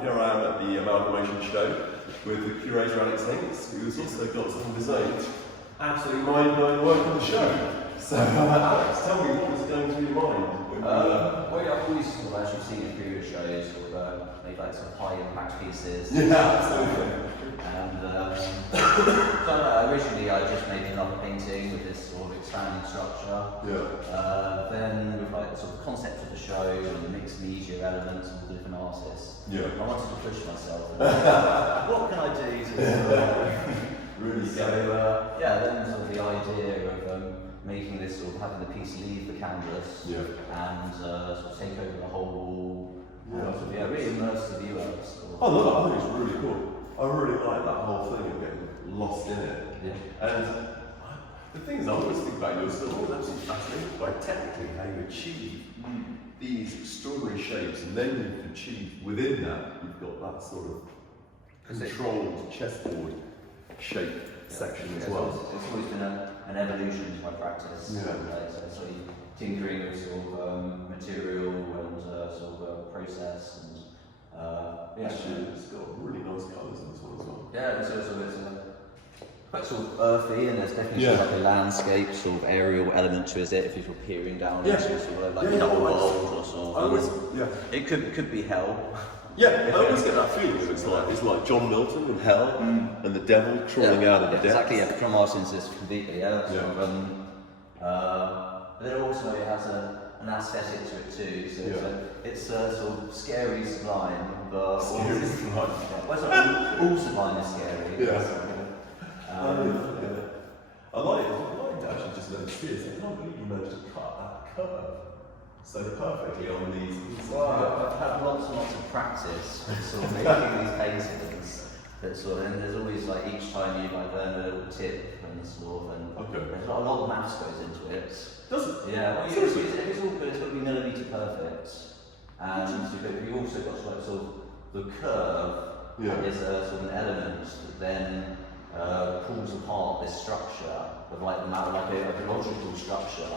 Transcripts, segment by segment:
here I am at the Amalgamation show with the curator Alex Hinks, who's also got some of his own absolutely mind-blowing work on the show. So Alex, tell me what was going through your mind when well, yeah, I've always sort of actually seen in previous shows sort of made like some high impact pieces. Yeah, absolutely. And so originally I just made another painting with this sort of expanding structure. Yeah. Then with like the sort of concept of the show and the mixed media elements and all the different artists. Yeah. I wanted to push myself. What can I do to Really so yeah, then sort of the idea of making this sort of having the piece leave the canvas and sort of take over the whole wall. Yeah. Really immerse the viewer. I love it. I think it's really cool. I really like that whole thing of getting lost in it. Yeah. And the thing is, I always think about your stuff. I was absolutely fascinated by technically how you achieve these extraordinary shapes, and then you can achieve within that, you've got that sort of controlled chessboard shape section as well. It's always been an evolution to my practice. Yeah. So tinkering with sort of material and sort of process and Actually, it's got really nice colours in this one as well. Yeah, it's quite sort of earthy, and there's definitely sort of like a landscape sort of aerial element to it if you're peering down into sort of like another world or sort of. It could be hell. Yeah, I always get that feeling that it's like John Milton in Hell and the devil crawling out of the depths. Exactly, yeah. John Martin's is completely, but then also it has an aesthetic to it too. So it's sort of scary sublime, but scary sublime. All sublime is scary. Yeah. I like to actually just let it see it. I can't believe you managed to cut that curve so perfectly on these. Well, I've had lots and lots of practice with sort of making these paintings. That sort of, and there's always like each time you like learn a little tip and sort of, and there's a lot of maths goes into it. Does it? Yeah. Well, if it's all good, it's got to be millimetre perfect, and you also got like sort of the curve is a sort of an element that then pulls apart this structure of like a logical structure.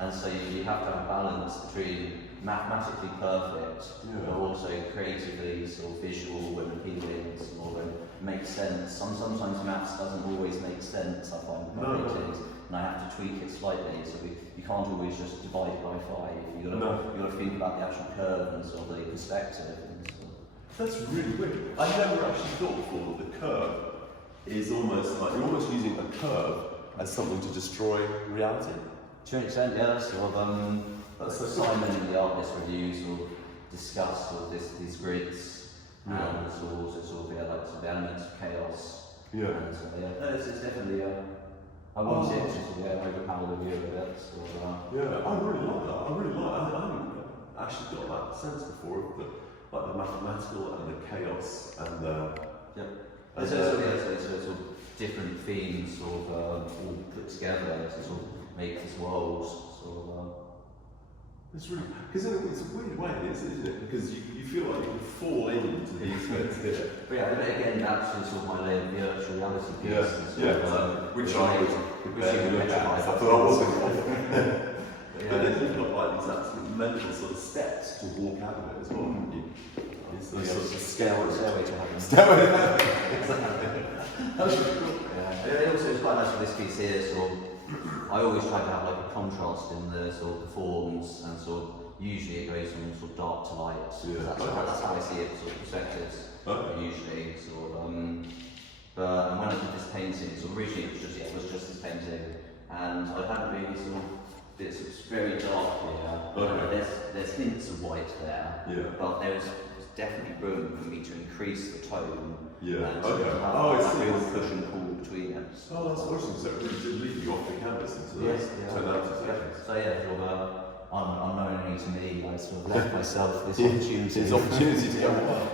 And so you have to have a balance between mathematically perfect, but also creatively sort of visual and appealing, sort of makes sense. Sometimes maths doesn't always make sense, I find, with my paintings, and I have to tweak it slightly. So you can't always just divide it by 5. You've got to think about the actual curve and sort of the perspective. And sort of. That's really weird. I never actually thought before that the curve is almost like you're almost using a curve as something to destroy reality. To an extent, yeah. Sort of, Simon in the Art List review sort of discussed sort of these grids and sort of like the elements of chaos. Yeah. And so, it's definitely. I want it to sort of overpower the view of it. I really like that. I haven't actually got that sense before of the mathematical and the chaos and the. So sort of different themes sort of all put together to sort of make this world sort of. It's really because it's a weird way, isn't it? Because you feel like you can fall into these bits here. But again, that's sort of my layer of virtual reality piece. Which I thought. But then you've got like these absolute mental sort of steps to walk out of it as well, haven't you? It's the sort of stairway to heaven. That's really cool. It also is quite nice for this piece here. So I always try to have like a contrast in the sort of the forms, and sort of usually it goes from sort of dark to light. That's how I see it, sort of perspectives. Usually, sort of. But when I did this painting, so originally it was just this painting, and I hadn't really sort of. It's very dark here. There's hints of white there, but there's definitely room for me to increase the tone. And sort of have a real push and pull between it. Oh, that's awesome. So it really did lead you off the canvas into those tonality sections. So sort of unknowingly to me, I sort of left myself this opportunity. This opportunity to go well.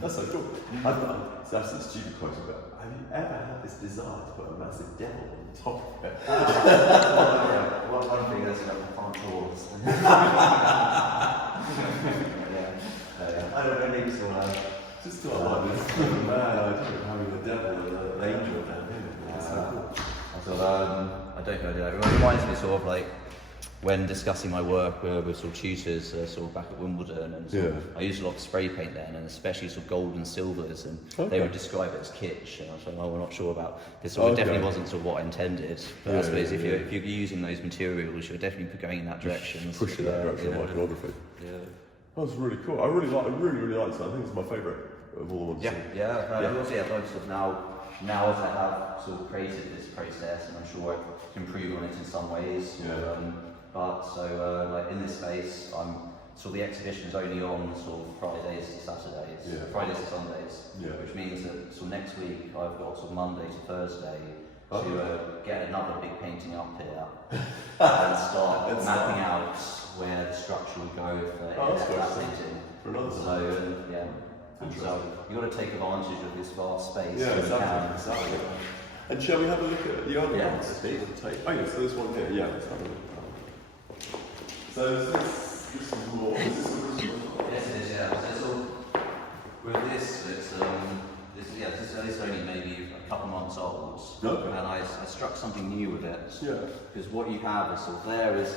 That's so cool. It's absolutely stupid question, but have you ever had this desire to put a massive devil on top of it? One thing that's like can't draw. I don't think so. Just thought like this mad idea of having the devil and an angel down here. That's so cool. I don't know. It reminds me sort of like when discussing my work with sort of tutors sort of back at Wimbledon, and sort of, I used a lot of spray paint then, and especially sort of gold and silvers, and they would describe it as kitsch, and I was like, oh, we're not sure about this. So it definitely wasn't sort of what I intended. But I suppose if you're using those materials, you're definitely going in that direction. Push in that direction of iconography. Yeah. That was really cool. I really like it. I think it's my favourite of all the ones. Loads of now as I have sort of created this process, and I'm sure I can improve on it in some ways. Like in this space, the exhibition is only on sort of Fridays to Saturdays, Fridays to Sundays, which means that sort of next week I've got sort of Monday to Thursday to get another big painting up here and start mapping out where the structure would go for that painting. So you've got to take advantage of this vast space. Yeah, exactly. And shall we have a look at the other ones? Let's do. Oh yes, so this one here. Yeah, let's have a look. So this is more. Yes, it is. Yeah. So with this, it's only maybe a couple months old, and I struck something new with it. Yeah. Because what you have is there is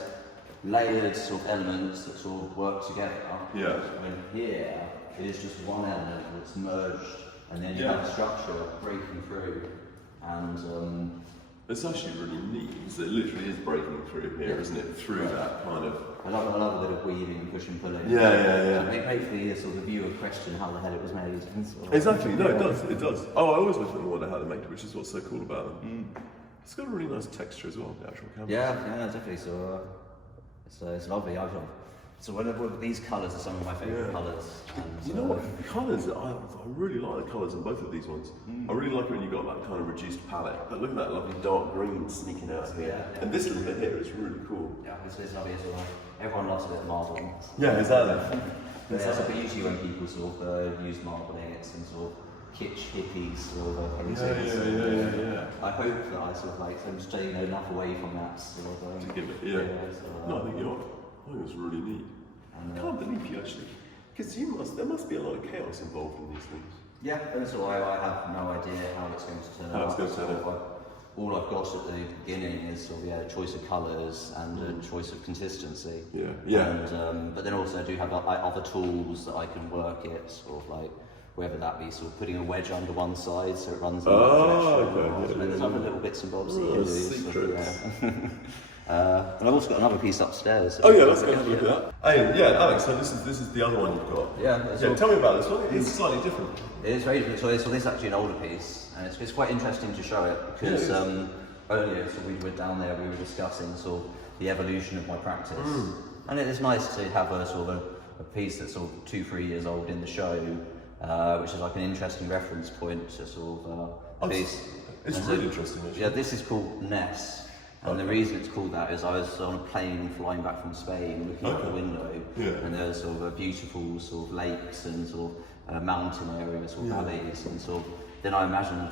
layered elements that work together. Yeah. When here it is just one element that's merged, and then you have a structure breaking through, and it's actually really neat. So it literally is breaking through here, isn't it? Through that kind of. I love a bit of weaving and push and pulling. Yeah. Hopefully, the viewer question how the hell it was made. Exactly. No, it does. Oh, I always wonder how they make it, which is what's so cool about them. It's got a really nice texture as well, the actual canvas. Yeah, definitely. So it's lovely. So these colours are some of my favourite colours. You know what? The colours, I really like the colours in both of these ones. I really like it when you've got that kind of reduced palette. But look at that lovely dark green sneaking out here. Yeah. And this little bit here is really cool. Yeah, it's lovely as well. Everyone loves a bit of marbling. Yeah, exactly. But usually when people use marbling, it's in kitsch hippie paintings. Yeah. I hope that I'm staying enough away from that to give it, no, I think you are. I think it's really neat. I can't believe you actually, because there must be a lot of chaos involved in these things. Yeah, and so I have no idea how it's going to turn out. All I've got at the beginning is a choice of colours and a choice of consistency. Yeah. And, but then also I do have other tools that I can work it, whether that be putting a wedge under one side so it runs in that direction. There's other little bits and bobs that you can do. Secrets. And I've also got another piece upstairs. Let's go have a look at that. Hey, Alex, so this is the other one you've got. Tell me about this one. It's slightly different. It is very different. So this is actually an older piece, and it's quite interesting to show it because earlier we were down there, we were discussing the evolution of my practice, and it is nice to have a piece that's 2-3 years old in the show, which is an interesting reference point to piece. It's really interesting. Actually. Yeah, this is called Ness. And the reason it's called that is I was on a plane flying back from Spain, looking out the window, and there were beautiful lakes and mountain areas, valleys, and then I imagined I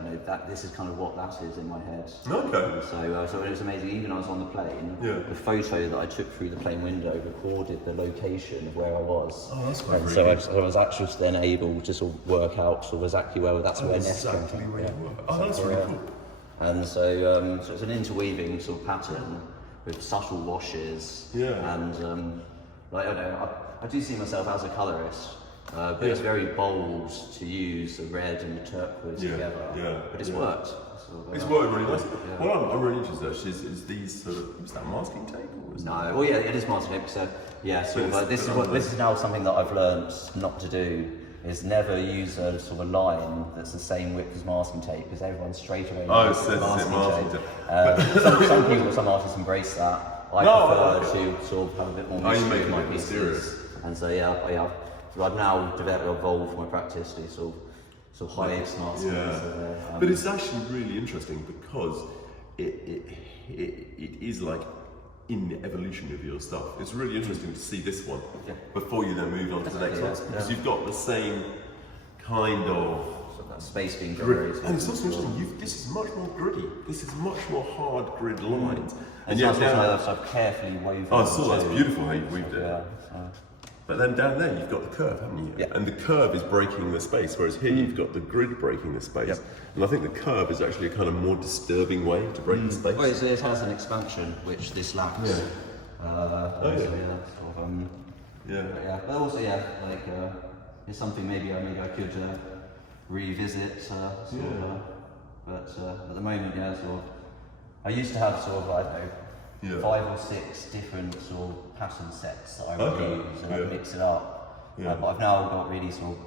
know that this is kind of what that is in my head. Okay. So it was amazing. Even I was on the plane, the photo that I took through the plane window recorded the location of where I was. Oh, that's quite brilliant. So I was actually then able to work out exactly where that's where Ness came from. Oh, that's really cool. And so it's an interweaving pattern with subtle washes. And I do see myself as a colourist, but it's very bold to use the red and the turquoise together. But it's worked. It's worked really nicely. What I'm really interested in is these is that masking tape? Or is no, it is masking tape. So this is now something that I've learned not to do. Is never use a line that's the same width as masking tape because everyone's straight away masking tape. Some artists embrace that. I prefer to have a bit more mystery in my pieces. And so I've now evolved my practice to hide masking. But it's actually really interesting because it is in the evolution of your stuff. It's really interesting to see this one before you then move on to the next one because you've got the same kind of that space being grid. And it's also interesting. This is much more gritty. This is much more hard grid lines. And I've carefully woven. Oh, I saw that's beautiful how you weaved it. But then down there you've got the curve, haven't you? Yeah. And the curve is breaking the space, whereas here you've got the grid breaking the space. Yep. And I think the curve is actually a kind of more disturbing way to break the space. Well, it has an expansion, which this lacks. Yeah. Also, yeah. sort of, Yeah. but also, like, it's something maybe I could revisit, but at the moment, sort of, I used to have sort of, I don't know, 5 or 6 different sort of pattern sets that I would use, and I'd mix it up. Yeah. But I've now got really sort of,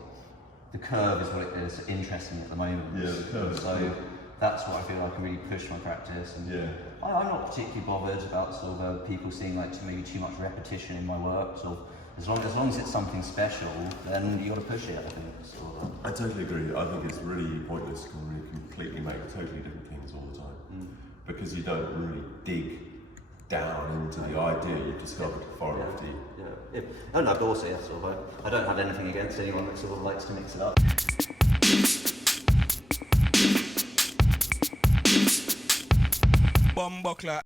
the curve is what is interesting at the moment. Yeah, the curve is so cool. that's what I feel I can really push my practice. And I'm not particularly bothered about sort of people seeing like maybe too much repetition in my work. So as long as it's something special, then you got to push it. I think. I totally agree. I think it's really pointless to really completely make totally different things all the time, because you don't really dig down into the idea you've discovered far enough, do you? Yeah. Oh no, but also sort of, I don't have anything against anyone that sort of likes to mix it up. Bomba clap.